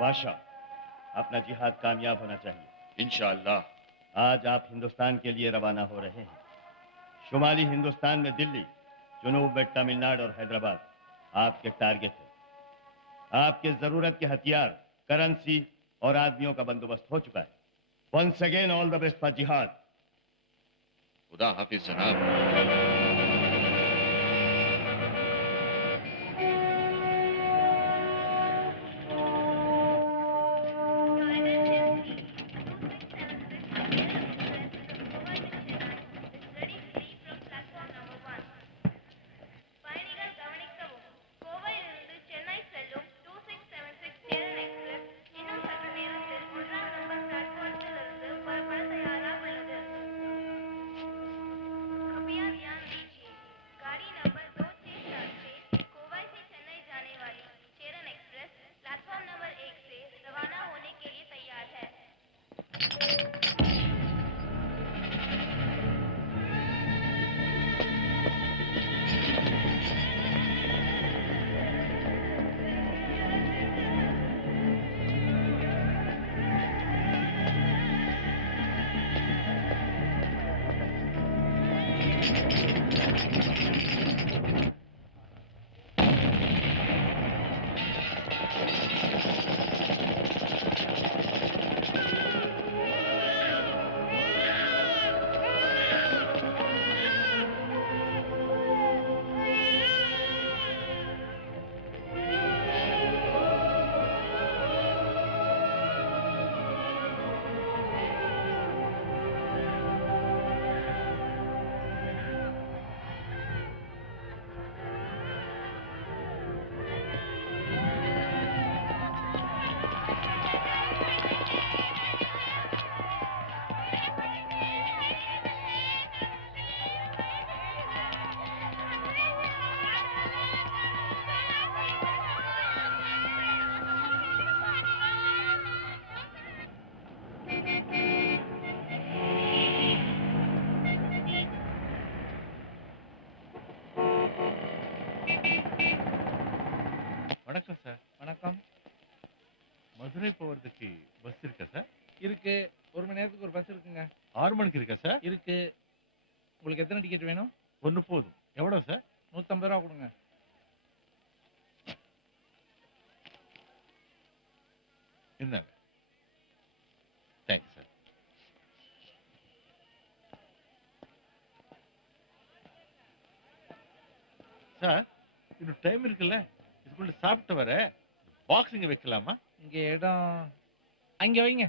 बादशाह, अपना जिहाद कामयाब होना चाहिए। इंशाअल्लाह। आज आप हिंदुस्तान के लिए रवाना हो रहे हैं। शुमाली हिंदुस्तान में दिल्ली, जुनूब में तमिलनाडु और हैदराबाद आपके टारगेट है। आपके जरूरत के हथियार, करेंसी और आदमियों का बंदोबस्त हो चुका है। Once again all the best for जिहाद। खुदा हाफिज जनाब। வணக்கம் சார். வணக்கம். மதுரை போறதுக்கு பஸ் இருக்கா சார்? இருக்கு. 1 மணி நேரத்துக்கு ஒரு பஸ் இருக்குங்க. 6 மணிக்கு இருக்கா சார்? இருக்கு. உங்களுக்கு எத்தனை டிக்கெட் வேணும்? ஒன்று போதும். எவ்வளோ சார்? 150 ரூபா கொடுங்க. இந்தாங்க. Thanks sir. சார், இன்னும் டைம் இருக்குல்ல, இதுக்குள்ள சாப்பிட்டு வர பாக்ஸிங்க வைக்கலாமா? இங்க இடம் அங்க வைங்க.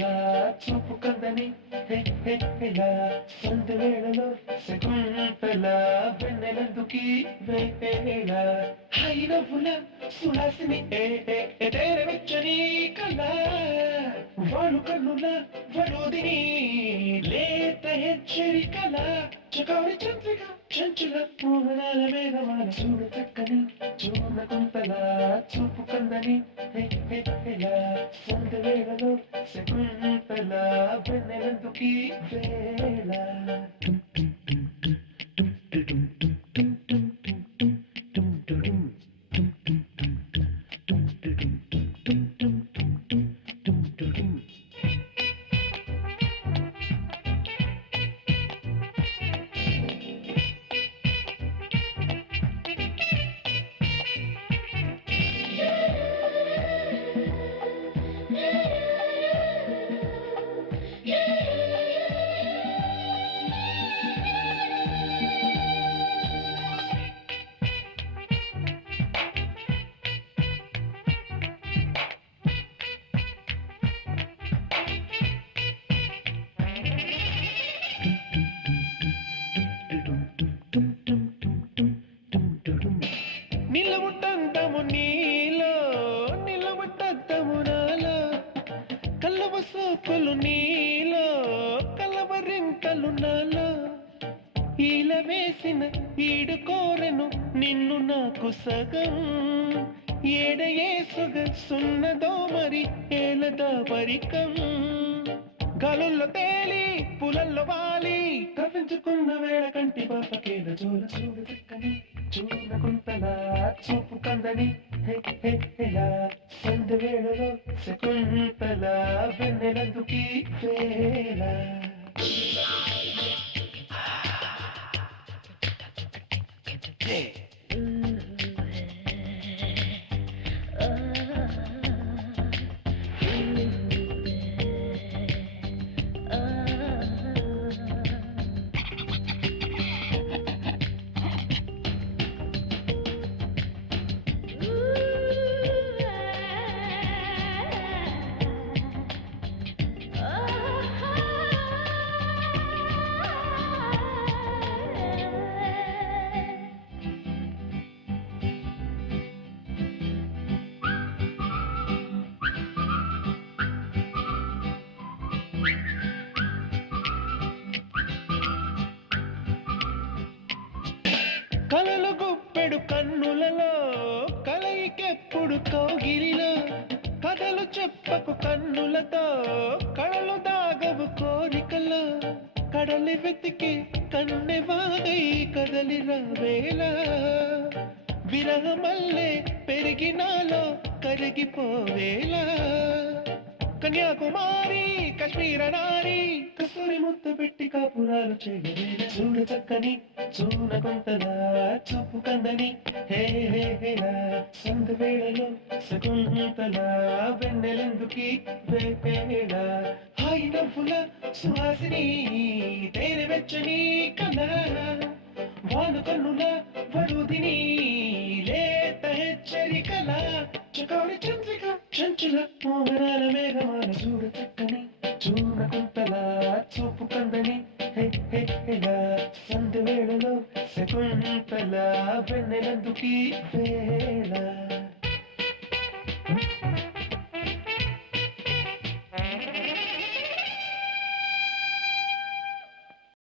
కుంతల చూపు కందని హే హే హేలా సంత వేళలో శకుంతల వెన్నెలందుకి వేళ హై నవ్వుల సుహాసిని ఎదేరవచ్చని కళ వాడు కన్నుల వడోదిని లేత హెచ్చరికల చకౌరి చంద్రిక చంచల మోహనాల మేఘమాల చూడ చక్కని చూడ కుంతల చూపు కందని హే హే హేలా సంత వేళలో శకుంతల వెన్నెలందుకి వేళ నిలముట్టంతము నీలో నిలముట్టంతము నాలో కల్లవ సోకులు నీలో కలవరింతలు నాలో ఈల వేసిన ఈడు కోరెను నిన్ను నాకు సగం ఏడయే సొగసున్నదో మరి ఏలదా పరికం గాలుల్లో తేలి పులల్లో వాలి కవించుకున్న వేళ కంటి పాపకేల జోల చూడ చక్కని చూడ కుంతల చూపు కందని హే హే హేలా సంద వేళలో శకుంతల వెన్నెలందుకి వేళ కలలు గుప్పెడు కన్నులలో కలయికెప్పుడు కౌగిలిలో కథలు చెప్పకు కన్నులతో కళలు దాగవు కోరికలో కడలి వెతికి కన్నె వాగై కదలిరా వేళ విరహమల్లే పెరిగినాలో కరిగిపోవేలా కన్యాకుమారి కాశ్మీర నారి కస్తూరి ముద్దు పెట్టి కాపురాలు చేయవేళ చూడ చక్కని చూన కొంతల చూపు కందని హే హే హేలా సంద వేళలో శకుంతల వెన్నెలెందుకి వేళ హాయి నవ్వుల సుహాసిని తేనె వెచ్చని కళ వాను కన్నుల వరుదిని లేత హెచ్చరికల చకౌరి చంద్రిక చంచల మోహనాల మేఘమాల చూడ చక్కని చూడ కుంతల చూపు కందని హే హే హేలా సంద వేళలో శకుంతల వెన్నెలందుకి వేళ